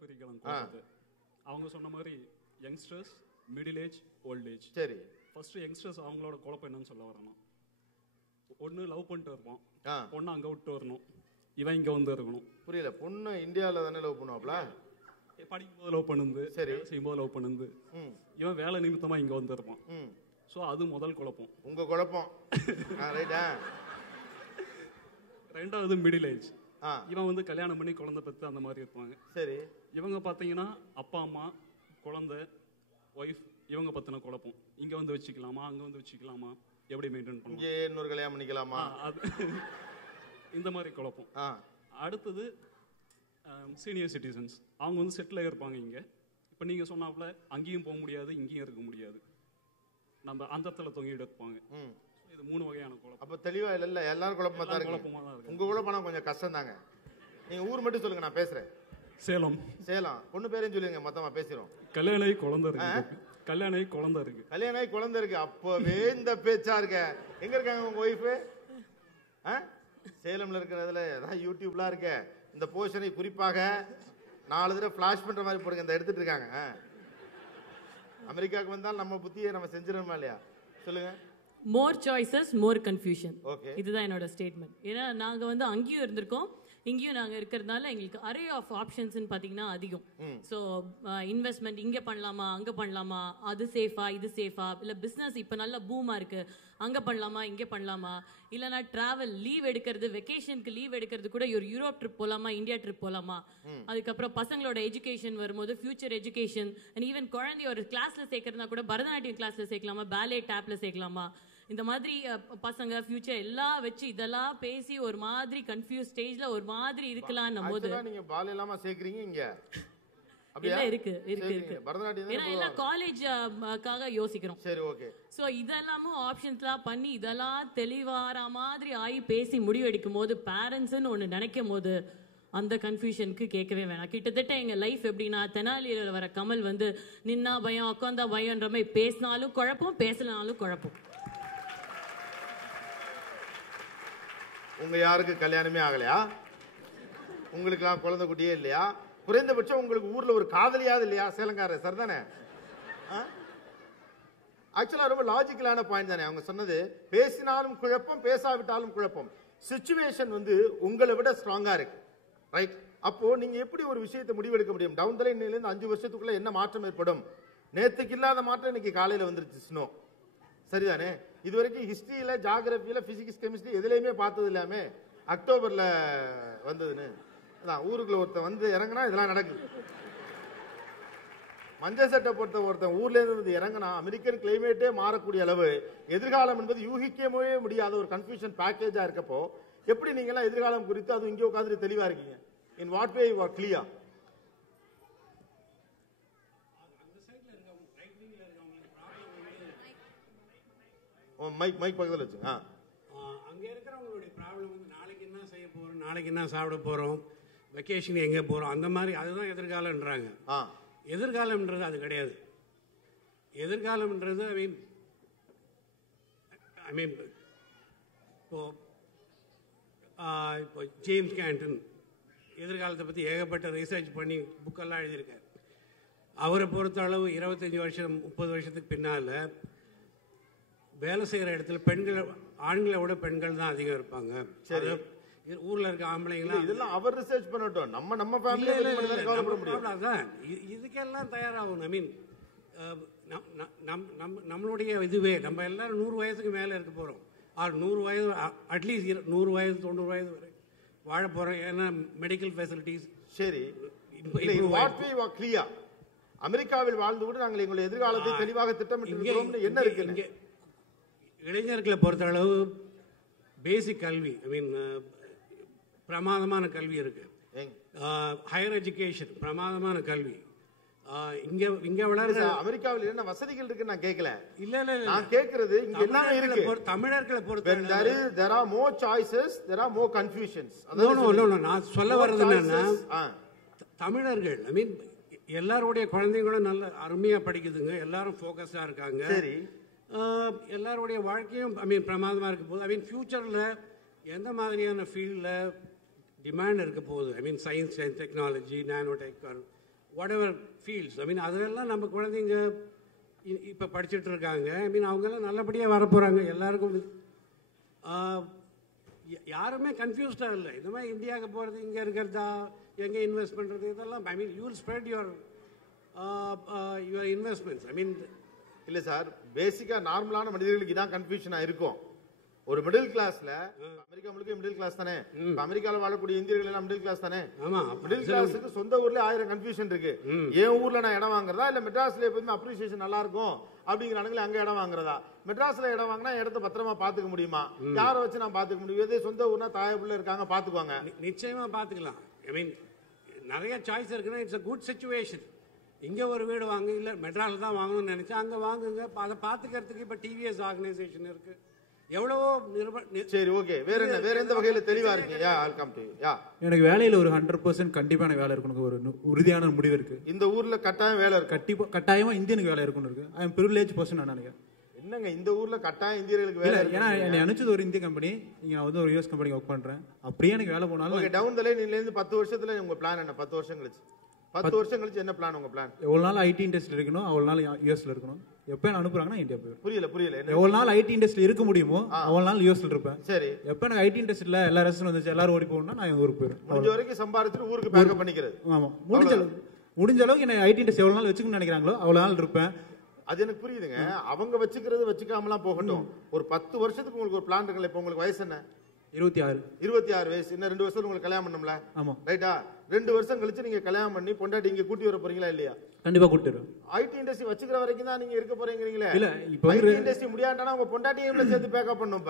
பிரிக்கலாம் குழப்பத்தை. அவங்க சொன்ன மாதிரி youngsters, middle age, old age. சரி, ஃபர்ஸ்ட் யங்ஸ்டர்ஸ் அவங்களோட குழப்பம் என்னன்னு சொல்ல வரணும். ஒன்று லவ் பண்ணிட்டு இருப்போம், பொண்ணு அங்கே விட்டு வரணும், இவன் இங்கே வந்து இருக்கணும். புரியல. பொண்ணு இந்தியாவில் தானே லவ் பண்ணுவாப்ல? படிக்கும்போது லவ் பண்ணுது, சரி, செய்யும்போது லவ் பண்ணுது, இவன் வேலை நிமித்தமாக இங்கே வந்து இருப்பான். ஸோ அது முதல் குழப்பம். உங்க குழப்பம். ரைட்டா. ரெண்டாவது மிடில் ஏஜ். இவன் வந்து கல்யாணம் பண்ணி குழந்தை பெற்று அந்த மாதிரி இருப்பாங்க. சரி, இவங்க பார்த்தீங்கன்னா அப்பா அம்மா குழந்தை ஒய்ஃப் இவங்க பத்தின குழப்பம். இங்க வந்து வச்சுக்கலாமா, அங்க வந்து வச்சுக்கலாமா, எப்படி மெயின்டைன் பண்ணலாம், இங்கே இன்னொரு கல்யாணம் பண்ணிக்கலாமா, இந்த மாதிரி குழப்பம். அடுத்தது சீனியர் சிட்டிசன்ஸ். அவங்க வந்து செட்டில் ஆகிருப்பாங்க இங்கே. இப்போ நீங்கள் சொன்னாப்புல அங்கேயும் போக முடியாது, இங்கேயும் இருக்க முடியாது, நம்ம அந்தத்தில் தொங்கிட்டு இருப்பாங்க. இது 3 வகையான குழப்பம். அப்போ தெளிவா இல்லை, எல்லாரும் குழப்பமா தான் இருக்கு. உங்க குழப்பம் கொஞ்சம் கஷ்டம் தாங்க. நீங்க ஊர் மட்டும் சொல்லுங்க, நான் பேசுறேன். சேலம். சேலம். பொண்ணு பேரையும் சொல்லுங்க, மொத்தமா பேசுறோம். கல்யாணி குழந்தை இருக்கு. கல்யாணி குழந்தை இருக்கு. கல்யாணி குழந்தை இருக்கு. அப்பவே இந்த பேச்சா இருக்க. எங்க இருக்காங்க உங்க ஒய்ஃபு? சேலம்ல இருக்கிறதுல ஏதாவது யூடியூப்லாம் இருக்க. இந்த போர்ஷனை குறிப்பாக 4 தடவை ஃபிளாஷ் பண்ற மாதிரி போடுங்க. இந்த எடுத்துட்டு இருக்காங்க. அமெரிக்காவுக்கு வந்தால் நம்ம புத்தியை நம்ம செஞ்சிடணுமா இல்லையா? சொல்லுங்க. மோர் சாய்ஸஸ், மோர் கன்ஃபியூஷன். ஓகே, இதுதான் என்னோட ஸ்டேட்மெண்ட். ஏன்னா நாங்க வந்து அங்கேயும் இருந்திருக்கோம், இங்கேயும் நாங்க இருக்கிறதுனால எங்களுக்கு அரே ஆஃப் ஆப்ஷன்ஸ் பாத்தீங்கன்னா அதிகம். ஸோ இன்வெஸ்ட்மெண்ட் இங்க பண்ணலாமா, அங்க பண்ணலாமா, அது சேஃபா, இது சேஃபா, இல்ல பிசினஸ் இப்ப நல்ல பூமா இருக்கு, அங்க பண்ணலாமா, இங்க பண்ணலாமா, இல்லைன்னா டிராவல் லீவ் எடுக்கிறது, வெக்கேஷனுக்கு லீவ் எடுக்கிறது கூட ஒரு யூரோப் ட்ரிப் போலாமா, இந்தியா ட்ரிப் போலாமா, அதுக்கப்புறம் பசங்களோட எஜுகேஷன் வரும்போது ஃபியூச்சர் எஜுகேஷன், அண்ட் ஈவன் குழந்தைய ஒரு கிளாஸ்ல சேர்க்கறதுனா கூட பரதநாட்டியம் கிளாஸ்ல சேர்க்கலாமா, பேலே டேப்ல சேர்க்கலாமா, இந்த மாதிரி பசங்க ஃபியூச்சர் எல்லாம் வச்சு இதெல்லாம் பேசி ஒரு மாதிரி கன்ஃபியூஸ் ஸ்டேஜ்ல ஒரு மாதிரி இருக்கலாம். போது நீங்க பால் இல்லாம சேர்க்கறீங்க இங்க இருக்கு பரதநாட்டியம், ஏன்னா எல்லாம் காலேஜ்க்காக யோசிக்கிறோம். சரி, ஓகே. சோ இதெல்லாமும் ஆப்ஷன்ஸ்லாம் பண்ணி இதெல்லாம் தெளிவார மாதிரி ஆகி பேசி முடிவெடுக்கும் போது பேரண்ட்ஸ்ன்னு ஒண்ணு நினைக்கும் போது அந்த கன்ஃபியூஷனுக்கு கேட்கவே வேணாம். கிட்டத்தட்ட எங்க லைஃப் எப்படின்னா தெனாலியில வர கமல் வந்து நின்னா பயம் உட்காந்தா பயம்ன்ற மாதிரி பேசினாலும் குழப்பம், பேசலனாலும் குழப்பம். உங்க யாருக்கு கல்யாணமே ஆகலையா? உங்களுக்குலாம் குழந்தை குட்டியே இல்லையா? குறைந்தபட்சம் உங்களுக்கு ஊர்ல ஒரு காதலியாவது இல்லையா? சேலங்கார சார் தானே. ஆக்சுவலா ரொம்ப லாஜிக்கலான பாயிண்ட் தானே அவங்க சொன்னது. பேசினாலும் குழப்பம், பேசாவிட்டாலும் குழப்பம். சிச்சுவேஷன் வந்து உங்களை விட ஸ்ட்ராங்கா இருக்கு, ரைட்? அப்போ நீங்க எப்படி ஒரு விஷயத்தை முடிவெடுக்க முடியும்? டவுன் த லைன்ல இருந்து 5 வருஷத்துக்குள்ள என்ன மாற்றம் ஏற்படும்? நேத்துக்கு இல்லாத மாற்றம் இன்னைக்கு காலையில வந்துருச்சு. ஸ்னோ சரிதானே? இது வரைக்கும் ஹிஸ்டரியில, ஜியோகிராபியில, பிசிக்ஸ், கெமிஸ்ட்ரி எதுலையுமே பார்த்தது இல்லாம அக்டோபர்ல வந்ததுன்னு ஊருக்குள்ள ஒருத்தன் வந்து இறங்கினா இதெல்லாம் நடக்குது. மஞ்சள் சட்டை பொறுத்த ஒருத்தன் ஊர்ல இருந்து இறங்கினா அமெரிக்கன் கிளைமேட்டே மாறக்கூடிய அளவு எதிர்காலம் என்பது யூகிக்கவே முடியாத ஒரு கன்ஃபியூஷன் பேக்கேஜா இருக்கப்போ எப்படி நீங்க எல்லாம் எதிர்காலம் குறித்து அது இங்கே உட்கார்ந்து தெளிவா இருக்கீங்க? In what way you are clear? Mic பக்கத்தில் வச்சு. அங்கே இருக்கிறவங்களுடைய ப்ராப்ளம் வந்து நாளைக்கு என்ன செய்ய போகிறோம், நாளைக்கு என்ன சாப்பிட போகிறோம், வெக்கேஷன் எங்கே போகிறோம், அந்த மாதிரி அதுதான் எதிர்காலம்ன்றாங்க. எதிர்காலம்ன்றது அது கிடையாது. எதிர்காலம்ன்றது ஐ மீன் இப்போ ஜேம்ஸ் கேண்டன் எதிர்காலத்தை பற்றி ஏகப்பட்ட ரிசர்ச் பண்ணி புக்கெல்லாம் எழுதியிருக்காரு. அவரை பொறுத்த அளவு 25 வருஷம் 30 வருஷத்துக்கு பின்னால் வேலை செய்கிற இடத்துல பெண்கள் ஆண்களை விட பெண்கள் தான் அதிகம் இருப்பாங்க. ஊர்ல இருக்க ஆம்பளைங்களா இதெல்லாம் அவர் ரிசர்ச் பண்ணட்டும். நம்ம அதான் இதுக்கெல்லாம் தயாராகும். ஐ மீன் நம்மளுடைய இதுவே நம்ம எல்லாரும் 100 வயசுக்கு மேல இருக்க போறோம். 100 வயது அட்லீஸ்ட் 100 வயது 90 வயது வரை வாழ போறோம். ஏன்னா மெடிக்கல் ஃபெசிலிட்டிஸ். சரி, அமெரிக்காவில் வாழ்ந்து கூட நாங்கள் எங்களுடைய எதிர்காலத்தை தெளிவாக திட்டமிட்டு என்ன இருக்கு? இளைஞர்களை பொறுத்த அளவு பேசிக் கல்வி, ஐ மீன் பிரமாதமான கல்வி இருக்கு. ஹையர் எஜுகேஷன் பிரமாதமான கல்வி. இங்க வளர்ற அமெரிக்காவில் என்ன வசதிகள் இருக்கு நான் கேட்கல. இல்ல நான் கேக்குறது இங்க எல்லாமே இருக்கு. தமிழர்களை பொறுத்த there are more choices, there are more confusions. நான் சொல்ல வர்றது என்னன்னா தமிழர்கள் ஐ மீன் எல்லாருடைய குழந்தைங்களும் நல்ல அருமையா படிக்குதுங்க. எல்லாரும் போக்கஸா இருக்காங்க. சரி, எல்லாருடைய வாழ்க்கையும் ஐ மீன் பிரமாதமாக இருக்க போகுது. ஐ மீன் ஃபியூச்சரில் எந்த மாதிரியான ஃபீல்டில் டிமாண்ட் இருக்க போகுது? I mean science and technology, nanotech, whatever fields. I mean அதெல்லாம் நம்ம குழந்தைங்க இப்போ படிச்சுட்டு இருக்காங்க. ஐ மீன் அவங்கெல்லாம் நல்லபடியாக வரப்போகிறாங்க. எல்லாருக்கும் யாருமே கன்ஃபியூஸ்டாக இல்லை. இந்த மாதிரி இந்தியாவுக்கு போகிறது, இங்கே இருக்கிறதா, எங்கே இன்வெஸ்ட் பண்ணுறது, இதெல்லாம் I mean you will spread your investments. I mean இல்லை சார், பேசிக்காக நார்மலான மனிதர்களுக்கு இதான் கன்ஃபியூஷனாக இருக்கும். ஒரு மிடில் கிளாஸ்ல, அமெரிக்கா முழுக்க மிடில் கிளாஸ் தானே, அமெரிக்காவில் வாழக்கூடிய இந்தியர்கள் எல்லாம் மிடில் கிளாஸ் தானே. மிடில் கிளாஸுக்கு சொந்த ஊர்ல 1000 கன்ஃபியூஷன் இருக்கு. என் ஊர்ல நான் இடம் வாங்குறதா இல்ல மெட்ராஸ்ல எப்பவுமே அப்ரிசியேஷன் நல்லா இருக்கும் அப்படிங்கிறானுங்களே அங்க இடம் வாங்குறதா? மெட்ராஸ்ல இடம் வாங்கினா இடத்த பத்திரமா பாத்துக்க முடியுமா? யாரை வச்சு நான் பாத்துக்க முடியும்? இதே சொந்த ஊர்னா தாயப்புள்ள இருக்காங்க, பாத்துக்குவாங்க. நிச்சயமா பாத்துக்கலாம். ஐ மீன் நிறைய சாய்ஸ் இருக்குன்னா இட்ஸ் a குட் சிச்சுவேஷன். இங்க ஒரு வீடு வாங்க, இல்ல மெட்ராஸ்ல தான் வாங்கணும்னு நினைச்சா அங்க வாங்குங்க. அதை பாத்துக்கிறதுக்கு இப்ப டிவிஎஸ் ஆர்கனைசேஷன் இருக்கு, எவ்வளவோ சரி, ஓகே. வேற என்ன, வேற எந்த வகையில தெளிவா இருக்கீங்க? யா, வெல்கம் டு யா. எனக்கு வேலையில ஒரு 100% கண்டிப்பான வேலை இருக்கணும், ஒரு உறுதியான முடிவு இருக்கு. இந்த ஊர்ல கட்டாயம் வேலை இருக்கு, கட்டாயமா இந்தியனுக்கு வேலை இருக்கணும் இருக்கு. ஐ எம் பிரிவிலேஜ் பர்சன் நான் நினைக்கிறேன். என்னங்க இந்த ஊர்ல கட்டாயம் இந்தியர்களுக்கு வேலை? ஏன்னா என்னை அனுப்பிச்சது ஒரு இந்திய கம்பெனி, இங்க நான் வந்து ஒரு யூஎஸ் கம்பெனி ஒர்க் பண்றேன். அப்படியே எனக்கு வேலை போனாலும் ஓகே. டவுன் த லைன் இருந்து 10 வருஷத்துல உங்க பிளான் என்ன? 10 வருஷம் கழிச்சு 10 வருஷம் கழிச்சு என்ன பிளான்? உங்க பிளான் எவ்வளவு நாள் ஐடி இண்டஸ்ட்ரி இருக்கணும், அவ்வளவு நாள் யூஎஸ்ல இருக்கணும். எப்ப என்ன அனுப்புறாங்கன்னா இந்தியா போய். புரியல. எவ்வளவு நாள் ஐடி இண்டஸ்ட்ரி இருக்க முடியுமோ அவ்வளவு நாள் யூஎஸ்ல இருப்பேன். சரி. எப்ப எனக்கு ஐடி இண்டஸ்ட்ரியில எல்லா ரெஸ்டும் வந்துச்சு, எல்லாரும் ஓடி போகணும்னா நான் எங்க ஊருக்கு போயிடும். முடிஞ்ச வரைக்கும் சம்பாதிச்சுட்டு ஊருக்கு பேக்கப் பண்ணிக்கிறது. ஆமா, முடிஞ்ச அளவுக்கு என்ன ஐடி இண்டஸ்ட்ரி எவ்வளவு நாள் வச்சுக்கணும்னு நினைக்கிறாங்களோ அவ்வளவு நாள் இருப்பேன். அது எனக்கு புரியுதுங்க. அவங்க வச்சுக்காமலாம் போகட்டும். ஒரு 10 வருஷத்துக்கு உங்களுக்கு ஒரு பிளான் இருக்குல்ல. இப்ப உங்களுக்கு வயசு என்ன? 26 வயசு. இன்னும் 2 வருஷத்துல உங்களுக்கு கல்யாணம் பண்ணணும்ல? ஆமா. ரைட்டா? 2 வருஷம் கழிச்சு நீங்க கல்யாணம் பண்ணி பொண்டாட்டி இங்க கூட்டி வர போறீங்களா இல்லையா? கண்டிப்பா கூட்டிட்டு. ஐடி இண்டஸ்ட்ரி வச்சுக்கிற வரைக்கும் தான் நீங்க இருக்க போறீங்களே. இல்ல, இப்ப ஐடி இண்டஸ்ட்ரி முடியாண்டானா உங்க பொண்டாட்டியும் சேர்த்து பேக்கப் பண்ணும்.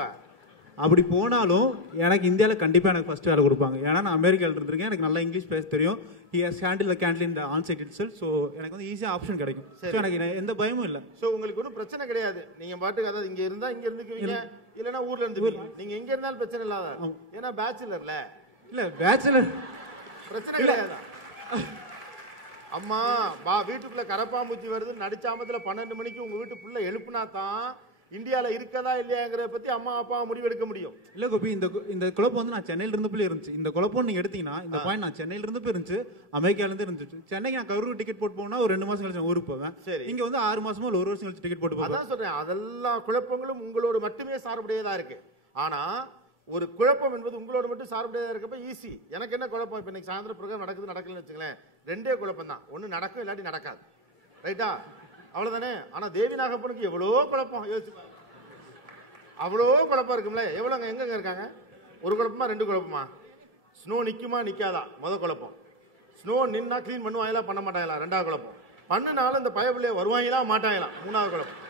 அப்படி போனாலும் எனக்கு இந்தியாவில கண்டிப்பா எனக்கு ஃபர்ஸ்ட் வேலை கொடுப்பாங்க. ஏன்னா நான் அமெரிக்காவில் இருந்திருக்கேன், எனக்கு நல்லா இங்கிலீஷ் பேச தெரியும். he has handled the candidate in the on-site itself. so எனக்கு வந்து ஈஸியா ஆப்ஷன் கிடைக்கும். சோ எனக்கு எந்த பயமும் இல்ல. சோ உங்களுக்கு ஒன்றும் பிரச்சனை கிடையாது. நீங்க பாட்டுக்கு அதாவது இங்க இருந்தா இங்க இருந்துக்குவீங்க, இல்லனா ஊர்ல இருந்துக்குவீங்க. நீங்க எங்க இருந்தாலும் பிரச்சனை இல்லாத. ஏன்னா பேச்சுலர்ல இல்ல, பேச்சுலர் பிரச்சனை கிடையாது. அம்மா வீட்டுக்குள்ள கரப்பாம்பூச்சி வருது நடிச்சாமத்துல 12 மணிக்கு உங்க வீட்டு புள்ள எழுப்புனா தான் இந்தியால இருக்கதா இல்லையாங்கிறத பத்தி அம்மா அப்பா முடிவெடுக்க முடியும். இல்ல கோபி, இந்த குழப்பம் வந்து நான் சென்னையில இருந்து போய் இருந்துச்சு. இந்த குழப்பம் நீங்க எடுத்தீங்கன்னா இந்த பாயிண்ட் நான் சென்னையில இருந்து போய் இருந்துச்சு, அமெரிக்கால இருந்து இருந்துச்சு. சென்னைக்கு நான் கரூர் டிக்கெட் போட்டு போனா ஒரு 2 மாசம் கழிச்சு ஊருக்கு போவேன். சரி, இங்க வந்து 6 மாசமோ இல்ல 1 வருஷம் கழிச்சு டிக்கெட் போட்டு போவேன். அதான் சொல்றேன், அதெல்லாம் குழப்பங்களும் உங்களோட மட்டுமே சார்புடையதா இருக்கு. ஆனா ஒரு குழப்பம் என்பது உங்களோட மட்டும் சார்புடையதா இருக்கப்ப ஈஸி. எனக்கு என்ன குழப்பம்? இப்ப இன்னைக்கு சாயந்தரம் ப்ரோக்ராம் நடக்குது நடக்கலன்னு வச்சுங்களேன், 2 குழப்பம் தான். ஒண்ணு நடக்கும், இல்லாட்டி நடக்காது. ரைட்டா? அவ்வளவுதானே. ஆனா தேவி நாகப்பனுக்கு எவ்வளோ குழப்பம், யோசிச்சு அவ்வளோ குழப்பம் இருக்கும்ல. எவ்வளோங்க எங்கங்க இருக்காங்க? ஒரு குழப்பமா 2 குழப்பமா? ஸ்னோ நிக்குமா நிக்காதா? முதல் குழப்பம். ஸ்னோ நின்னா கிளீன் பண்ணுவாங்களா பண்ண மாட்டாங்களா? 2வது குழப்பம். பண்ணுனாலும் இந்த பயபிள்ளைய வருவாங்களா மாட்டாங்களா? 3வது குழப்பம்.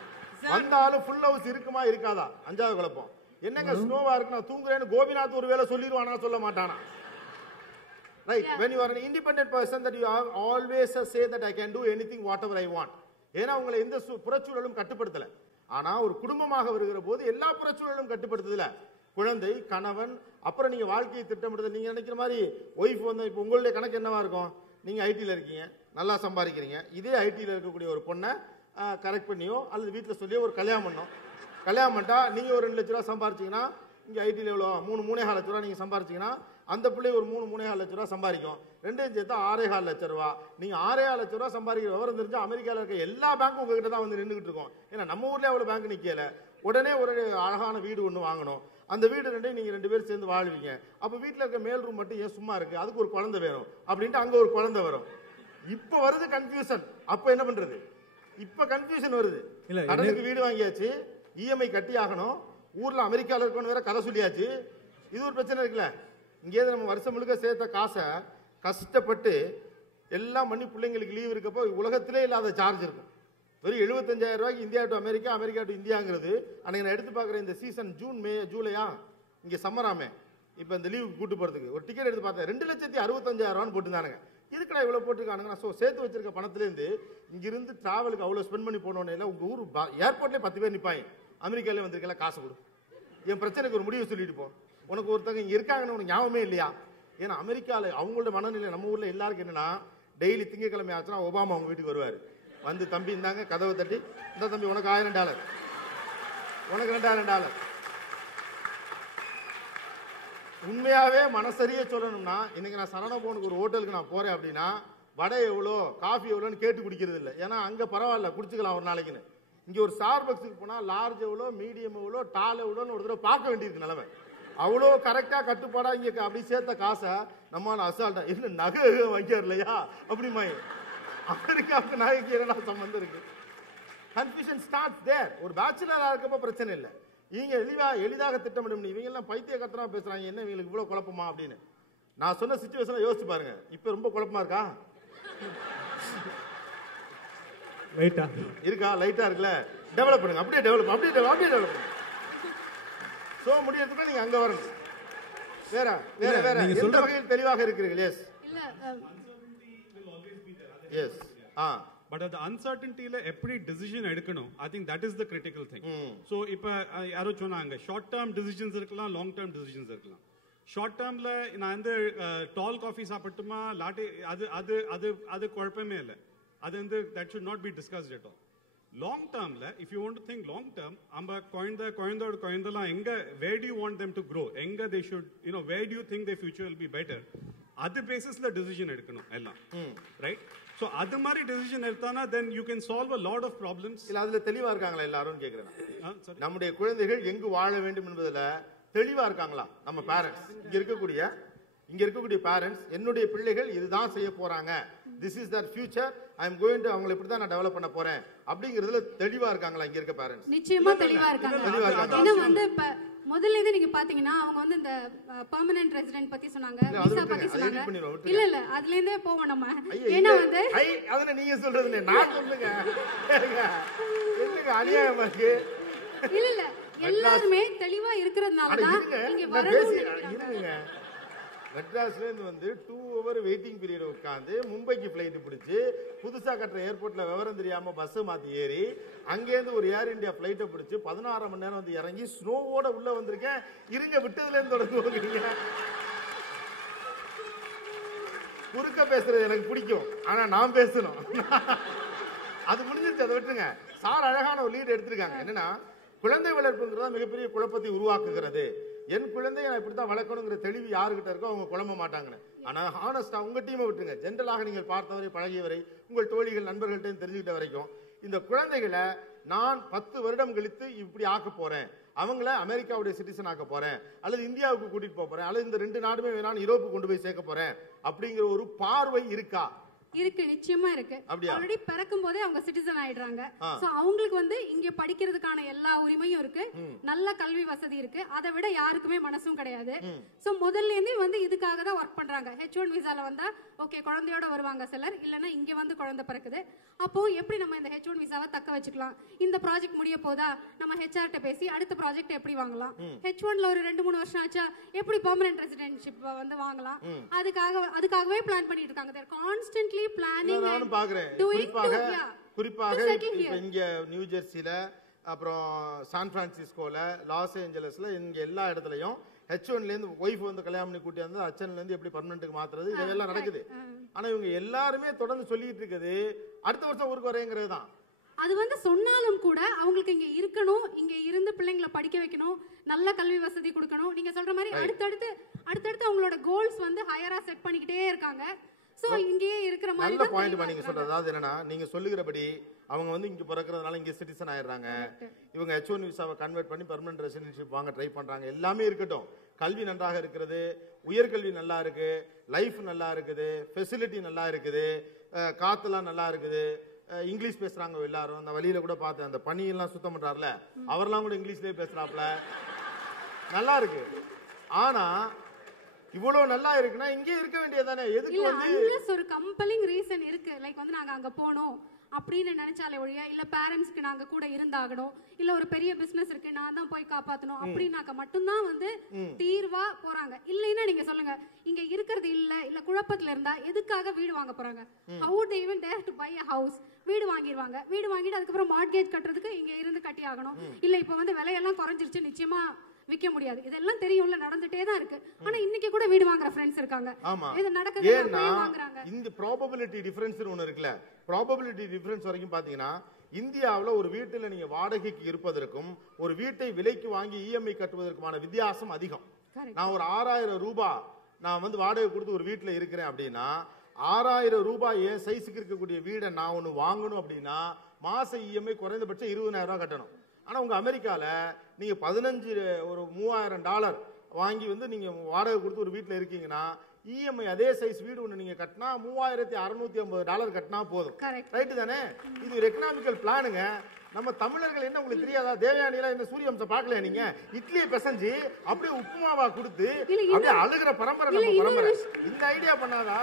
வந்தாலும் ஃபுல் ஹவுஸ் இருக்குமா இருக்காதா? 5வது குழப்பம். என்னங்க ஸ்னோவா இருக்கு நான் தூங்குறேன்னு கோபிநாத் ஒரு வேளை சொல்லிடுவானா சொல்ல மாட்டானா? Right. When you are an independent person, that you always say that I can do anything whatever I want. ஏன்னா உங்களை எந்த புறச்சூழலும் கட்டுப்படுத்தல. ஆனா ஒரு குடும்பமாக வருகிற போது எல்லா புறச்சூழலும் கட்டுப்படுத்துதுல. குழந்தை, கணவன், அப்புறம் நீங்க வாழ்க்கையை திட்டமிடுறது. நீங்க நினைக்கிற மாதிரி ஒய்ஃப் வந்து இப்போ உங்களுடைய கணக்கு என்னவா இருக்கும்? நீங்க ஐடியில் இருக்கீங்க, நல்லா சம்பாதிக்கிறீங்க. இதே ஐடியில் இருக்கக்கூடிய ஒரு பொண்ணை கரெக்ட் பண்ணியோ அல்லது வீட்டில் சொல்லியோ ஒரு கல்யாணம் பண்ணோம். கல்யாணம் பண்ணிட்டா நீங்க ஒரு 2 லட்ச ரூபா சம்பாரிச்சீங்கன்னா, இங்க ஐடியில் எவ்வளோ 3.5 லட்ச ரூபா நீங்க சம்பாரிச்சீங்கன்னா, அந்த பிள்ளை ஒரு 3.5 லட்ச ரூபா சம்பாதிக்கும். 2 சேர்த்தா 6.5 லட்ச ரூபா. நீங்க 6.5 லட்ச ரூபா சம்பாதிக்கிற விவரம் தெரிஞ்சா அமெரிக்காவில் இருக்க எல்லா பேங்க்கும் உங்ககிட்ட தான் வந்து நின்றுகிட்டு இருக்கும். ஏன்னா நம்ம ஊர்ல அவ்வளவு பேங்க் நிக்கல. உடனே ஒரு அழகான வீடு ஒன்று வாங்கணும். அந்த வீடு நீங்க 2 பேரும் சேர்ந்து வாழ்வீங்க. அப்ப வீட்டுல இருக்க மேல் ரூம் மட்டும் ஏன் சும்மா இருக்கு? அதுக்கு ஒரு குழந்தை வேணும் அப்படின்ட்டு அங்க ஒரு குழந்தை வரும். இப்ப வருது கன்ஃபியூஷன். அப்ப என்ன பண்றது? இப்ப கன்ஃபியூஷன் வருது. கடனுக்கு வீடு வாங்கியாச்சு, இஎம்ஐ கட்டி ஆகணும், ஊர்ல அமெரிக்காவில் இருக்கணும் வேற கதை சொல்லியாச்சு. இது ஒரு பிரச்சனை இருக்குல்ல. இங்கே நம்ம வருஷம் முழுக்க சேர்த்த காசை கஷ்டப்பட்டு எல்லாம் பண்ணி பிள்ளைங்களுக்கு லீவ் இருக்கப்போ உலகத்திலே இல்லாத சார்ஜ் இருக்கும். வெறும் 75,000 ரூபாய்க்கு India to America, America to இந்தியாங்கிறது. அன்னைக்கு நான் எடுத்து பார்க்குறேன், இந்த சீசன் ஜூன் மே ஜூலையா இங்கே சம்மராமே, இப்போ இந்த லீவுக்கு கூட்டு போகிறதுக்கு ஒரு டிக்கெட் எடுத்து பார்த்தேன், 2,65,000 போட்டுருந்தானுங்க. இதுக்கடா இவ்வளோ போட்டுருக்கானுங்க. ஸோ சேர்த்து வச்சிருக்க பணத்துலேருந்து இங்கிருந்து டிராவலுக்கு அவ்வளோ ஸ்பெண்ட் பண்ணி போனோன்னே இல்லை, உங்கள் ஊர் ஏர்போர்ட்லேயே 10 பேர் நிற்பாங்க. அமெரிக்காலே வந்திருக்கல, காசு கொடு, என் பிரச்சனைக்கு ஒரு முடிவு சொல்லிட்டு போ. உனக்கு ஒருத்தங்க இங்கே இருக்காங்கன்னு உனக்கு ஞாபகமே இல்லையா? ஏன்னா அமெரிக்காவில் அவங்களோட மனநிலை நம்ம ஊரில் எல்லாருக்கும் என்னன்னா, டெய்லி திங்கக்கிழமை ஆச்சுன்னா ஒபாமா அவங்க வீட்டுக்கு வருவார். வந்து தம்பி இருந்தாங்க, கதவை தட்டி, இந்த தம்பி உனக்கு $1000, உனக்கு $2000. உண்மையாவே மனசரிய சொல்லணும்னா, இன்னைக்கு நான் சரணபவனுக்கு ஒரு ஹோட்டலுக்கு நான் போறேன் அப்படின்னா, வடை எவ்வளோ காஃபி எவ்வளோன்னு கேட்டு குடிக்கிறது இல்லை. ஏன்னா அங்க பரவாயில்ல குடிச்சுக்கலாம் ஒரு நாளைக்குன்னு. இங்க ஒரு ஸ்டார்பக்ஸுக்கு போனா லார்ஜ் எவ்வளோ, மீடியம் எவ்வளோ, டால் எவ்வளோன்னு ஒரு தடவை பார்க்க வேண்டியிருக்கு நிலைமை. அவ்வளோ கரெக்டா கட்டுப்பாடா இங்க அப்படி சேர்த்த காசை நம்ம அசால்ட்டா என்ன நகை வைக்க இல்லையா அப்படிமா. அமெரிக்காவுக்கு நகைக்கு என்ன சம்பந்தம் இருக்கு? Confusion starts there. ஒரு பேச்சுலரா இருக்கப்ப பிரச்சனை இல்லை. இவங்க எளிதாக திட்டமிட முடியும். இவங்க எல்லாம் பைத்திய கத்தனா பேசுறாங்க, என்ன இவங்களுக்கு இவ்வளவு குழப்பமா அப்படின்னு. நான் சொன்ன சிச்சுவேஷனை யோசிச்சு பாருங்க. இப்ப ரொம்ப குழப்பமா இருக்கா? இருக்கா? லைட்டா இருக்குல்ல. டெவலப் பண்ணுங்க, அப்படியே டெவலப், அப்படியே டெவலப். சோ முடியறதுக்கு நீங்க அங்க வரணும். வேற வேற வேற எந்த வகையில் தெளிவாக இருக்கிறீர்கள்? எஸ் இல்ல எஸ் பட் அந்த அன்சர்டனிட்டியில எப்படி டிசிஷன் எடுக்கணும், I think that is the critical thing. So இப்போ யாரோ சொன்னாங்க ஷார்ட் டேர்ம் டிசிஷன்ஸ் இருக்கலாம், லாங் டேர்ம் டிசிஷன்ஸ் இருக்கலாம். ஷார்ட் டேர்ம்ல நான் வந்து டால் காஃபி சாப்பிட்டுமா லாட்டி அது அது அது அது குழப்பமே இல்லை. அது வந்து that should not be discussed at all. Long டேர்ம்ல if you want to think long term, நம்ம குழந்தையோட குழந்தைலாம் எங்க where do you want them to grow, எங்க they should you know where do you think they future will be better, அது பேசிஸ்ல decision எடுக்கணும் எல்லாம். ரைட்? சோ அது மாதிரி டிசிஷன் எடுத்தானா then you can solve a lot of problems. இல்ல அதுல தெளிவா இருக்காங்களா எல்லாரும் கேக்குறேன். நம்முடைய குழந்தைகள் எங்கு வாழ வேண்டும் என்பதுல தெளிவா இருக்காங்களா நம்ம பேரண்ட்ஸ்? இங்க இருக்கக்கூடிய பேரண்ட்ஸ் என்னுடைய பிள்ளைகள் இதுதான் செய்ய போறாங்க, this is their future, I am going to அவங்களை இப்படி தான் நான் டெவலப் பண்ண போறேன் அப்படிங்கிறதுல தெளிவா இருக்காங்களா இங்க இருக்க பேரண்ட்ஸ்? நிச்சயமா தெளிவா இருக்காங்க. ஏன்னா வந்து இப்ப முதல்ல இருந்து நீங்க பாத்தீங்கன்னா அவங்க வந்து இந்த பெர்மனன்ட் ரெசிடென்ட் பத்தி சொன்னாங்க, விசா பத்தி சொன்னாங்க. இல்ல இல்ல அதுல இருந்தே போவோம் நம்ம. ஏன்னா வந்து அதன நீங்க சொல்றது நான் சொல்லுங்க என்னங்க அநியாயமா இருக்கு. இல்ல இல்ல எல்லாருமே தெளிவா இருக்கிறதுனால தான் இங்க வரணும்ங்க. மெட்ராஸ்ல இருந்து வந்து 2 hour வெயிட்டிங் பீரியட் உட்காந்து மும்பைக்கு பிளைட் பிடிச்சு புதுசா கட்டுற ஏர்போர்ட்ல விவரம் தெரியாம பஸ் மாத்தி ஏறி அங்கேருந்து ஒரு ஏர் இந்தியா பிளைட்டை பிடிச்சு 16 மணி நேரம் வந்து இறங்கி ஸ்னோவோட உள்ள வந்திருக்கேன். இருங்க விட்டதுல இருந்து தொடங்குவீங்க. குறுக்க பேசுறது எனக்கு பிடிக்கும், ஆனா நான் பேசணும். அது முடிஞ்சிருச்சு, அதை விட்டுருங்க. சார் அழகான ஒரு லீட் எடுத்திருக்காங்க. என்னன்னா குழந்தை வளர்ப்புங்கிறதா மிகப்பெரிய குழப்பத்தை உருவாக்குகிறது. என் குழந்தைய நான் இப்படித்தான் வளர்க்கணுங்கிற தெளிவு யாருக்கிட்ட இருக்கோ அவங்க குழம்ப மாட்டாங்கன்னு. ஆனா ஹானஸ்டா உங்க டீமை விட்டுருங்க, ஜென்ரலாக நீங்கள் பார்த்தவரை பழகியவரை உங்கள் தோழிகள் நண்பர்கள்ட்ட தெரிஞ்சுக்கிட்ட வரைக்கும் இந்த குழந்தைகளை நான் 10 வருடம் கழித்து இப்படி ஆக்க போறேன், அவங்கள அமெரிக்காவுடைய சிட்டிசன் ஆக்க போறேன், அல்லது இந்தியாவுக்கு கூட்டிட்டு போறேன், அல்லது இந்த 2 நாடுமே வேணாலும் யூரோப்பு கொண்டு போய் சேர்க்க போறேன் அப்படிங்கிற ஒரு பார்வை இருக்கா? இருக்கு, நிச்சயமா இருக்கு. ஆல்ரெடி பிறக்கும் போதே அவங்க சிட்டிசன் ஆயிடுறாங்க. சோ அவங்களுக்கு வந்து இங்க படிக்கிறதுக்கான எல்லா உரிமையும் இருக்கு, நல்ல கல்வி வசதி இருக்கு. அதை விட யாருக்குமே மனசும் கிடையாது. சோ முதல்ல இருந்தே வந்து இதுக்காக தான் ஒர்க் பண்றாங்க. H1 விசால வந்தா ஓகே குழந்தையோட வருவாங்க சிலர், இல்லனா இங்க வந்து குழந்தை பிறக்குது. அப்போ எப்படி நம்ம இந்த H1 விசாவை தக்க வச்சுக்கலாம், இந்த ப்ராஜெக்ட் முடிய போதா நம்ம HR கிட்ட பேசி அடுத்த ப்ராஜெக்ட் எப்படி வாங்கலாம், H1ல ஒரு 2-3 வருஷம் ஆச்சா எப்படி பெர்மனன்ட் ரெசிடென்ட்ஷிப் வந்து வாங்கலாம், அதுக்காகவே பிளான் பண்ணிட்டு இருக்காங்க. They are constantly planning. நானும் பாக்குறேன். குறிப்பாக இப்ப இங்க நியூ ஜெர்சில, அப்புறம் சான் பிரான்சிஸ்கோல, லாஸ் ஏஞ்சலஸ்ல, இங்க எல்லா இடத்துலயும் H1ல இருந்து ஒய்ஃப் வந்து கல்யாணம் பண்ணி கூட்டி வந்து H1ல இருந்து எப்படி பர்மனன்ட்க்கு மாத்துறது இதெல்லாம் நடக்குது. ஆனா இவங்க எல்லாருமே தொடர்ந்து சொல்லிட்டு இருக்குது அடுத்த வருஷம் ஊருக்கு வரேங்கிறது தான். அது வந்து சொன்னாலும் கூட அவங்களுக்கு இங்க இருக்கணும், இங்க இருந்து பிள்ளைங்களை படிக்க வைக்கணும், நல்ல கல்வி வசதி கொடுக்கணும். நீங்க சொல்ற மாதிரி அடுத்தடுத்து அவங்களோட கோல்ஸ் வந்து ஹையரா செட் பண்ணிக்கிட்டே இருக்காங்க. சோ இங்கேயே இருக்கிற மாதிரி நல்ல பாயிண்ட் நீங்க சொல்றது. அதாவது என்னன்னா நீங்க சொல்லுகிறபடி அவங்க வந்து இங்க பிறக்கிறதுனால இங்க சிட்டிசன் ஆயிடுறாங்க. இவங்க H1 விசாவை கன்வெர்ட் பண்ணி பெர்மனன்ட் ரெசிடென்ஷிப் வாங்க ட்ரை பண்றாங்க. எல்லாமே இருக்கட்டும், கல்வி நன்றாக இருக்கிறது, உயர்கல்வி நல்லா இருக்கு, லைஃப் நல்லா இருக்குது, ஃபெசிலிட்டி நல்லா இருக்குது, காத்துலாம் நல்லா இருக்குது, இங்கிலீஷ் பேசுறாங்க எல்லாரும். அந்த வழியில கூட பார்த்தேன், அந்த பணியெல்லாம் சுத்தம் பண்றாருல அவரெல்லாம் கூட இங்கிலீஷ்லயே பேசுறாப்ல, நல்லா இருக்கு. ஆனா இவ்வளவு நல்லா இருக்குன்னா இங்கே இருக்க வேண்டியதானே? எதுக்கு வந்து ஒரு கம்பெலிங் ரீசன் இருக்கு, லைக் வந்து நாங்க அங்க போனோம் அப்படின்னு நினைச்சாலே ஒழிய, இல்ல பேரண்ட்ஸ்க்கு நாங்க கூட இருந்தாகணும், இல்ல ஒரு பெரிய பிசினஸ் இருக்கு நான் தான் போய் காப்பாத்தணும் அப்படின்னாக்க மட்டும்தான் வந்து தீர்வா போறாங்க. இல்லைன்னா நீங்க சொல்லுங்க, இங்க இருக்கிறது இல்ல குழப்பத்துல இருந்தா எதுக்காக வீடு வாங்க போறாங்க? How would they even dare to buy a house? வீடு வாங்கிடுவாங்க, வீடு வாங்கிட்டு அதுக்கப்புறம் மார்ட்கேஜ் கட்டுறதுக்கு இங்க இருந்து கட்டி ஆகணும். இல்ல இப்ப வந்து விலையெல்லாம் குறைஞ்சிருச்சு, நிச்சயமா விக்க முடியாது. இதெல்லாம் தெரியும்ல, நடந்துட்டே தான் இருக்கு. ஆனா இன்னைக்கு கூட வீடு வாங்குற ஃப்ரெண்ட்ஸ் இருக்காங்க. இது நடக்குது, வாங்குறாங்க. இந்த ப்ராபபிலிட்டி டிஃபரன்ஸ் ஒன்னு இருக்குல்ல, ப்ராபபிலிட்டி டிஃபரன்ஸ் வரைக்கும் பாத்தீங்கன்னா இந்தியாவுல ஒரு வீட்டுல நீங்க வாடகைக்கு இருப்பதற்கும் ஒரு வீட்டை விலைக்கு வாங்கி EMI கட்டுவதற்குமான வித்தியாசம் அதிகம். நான் ஒரு 6000 ரூபாய் நான் வந்து வாடகை கொடுத்து ஒரு வீட்டுல இருக்கிறேன் அப்படின்னா 6,000 ரூபாய் சைஸுக்கு இருக்கக்கூடிய வீடை நான் ஒன்று வாங்கணும் அப்படின்னா மாச இஎம்ஐ குறைந்தபட்சம் 20,000 ரூபாய் கட்டணும். ஆனால் உங்கள் அமெரிக்காவில் நீங்கள் ஒரு $3,000 வாங்கி வந்து நீங்கள் வாடகை கொடுத்து ஒரு வீட்டில் இருக்கீங்கன்னா இஎம்ஐ அதே சைஸ் வீடு ஒன்று நீங்கள் கட்டினா $3,650 கட்டினா போதும். ரைட்டு தானே? இது ஒரு எக்கனாமிக்கல் பிளானுங்க. நம்ம தமிழர்கள் என்ன உங்களுக்கு தெரியாதா? தேவயானிலாம் என்ன சூரியவம்சம் பார்க்கல? நீங்க இட்லியை பிசைஞ்சு அப்படியே உப்புமாவா கொடுத்து அப்படியே அழுகிற பரம்பரை நம்ம பரம்பரை. இந்த ஐடியா பண்ணாதா?